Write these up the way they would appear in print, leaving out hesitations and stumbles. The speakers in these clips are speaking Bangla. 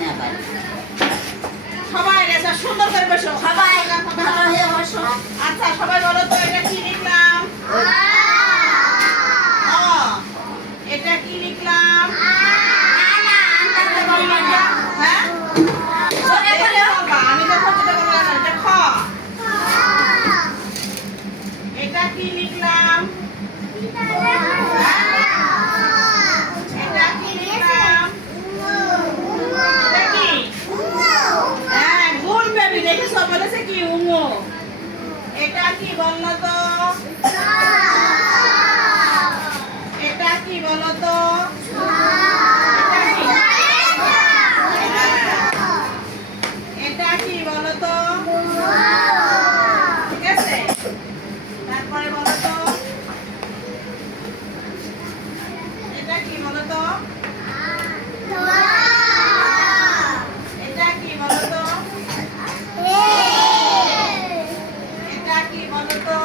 না আবার সবাই এটা সুন্দর করে বসো। সবাই ভালো হয়ে বসো। আচ্ছা সবাই বলো তো এটা কি লিখলাম? অ। এটা কি লিখলাম? হ্যাঁ? আমি যখন যেটা বলবো এটা খ। এটা কি লিখলাম? এটা কি লিখলাম? এটা কি? হ্যাঁ, গুড বেবি দেখেছো বলেছে কি উঙ্গো। এটা কি বললো তো? এটা কি বলো তো? এটা কি? এটা কি বলো তো? ঠিক আছে, তারপরে বলো তো এটা কি বলো তো? এটা কি বলো তো? এটা কি বলো তো?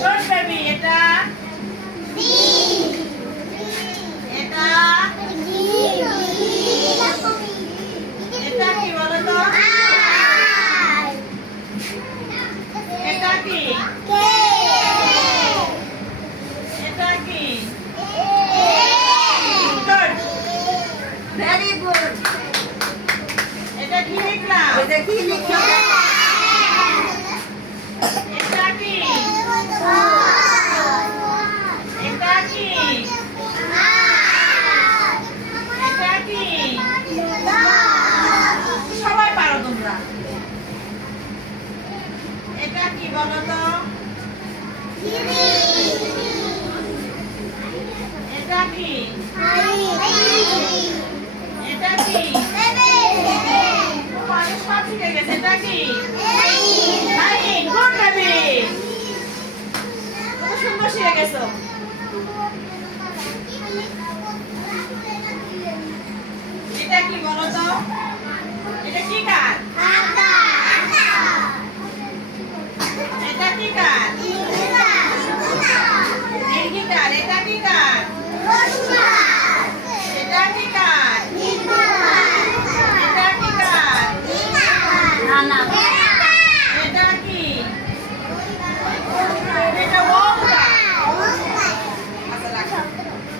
গুড বেবি এটা এটা এটা কি বলো তো? এটা কি? এটা কি? Good, very good. এটা কি লিখলাম? এটা কি লিখলাম? এটা কি? এটা কি? এটা কি? সবাই পারো তোমরা। এটা কি বলো তো? এটা কি? এটা কি? তোমার সব শিখে গেছে। এটা কি? Nine, good baby. কত সুন্দর শিখে গেছো। এটা কি বলো তো? এটা কি কার?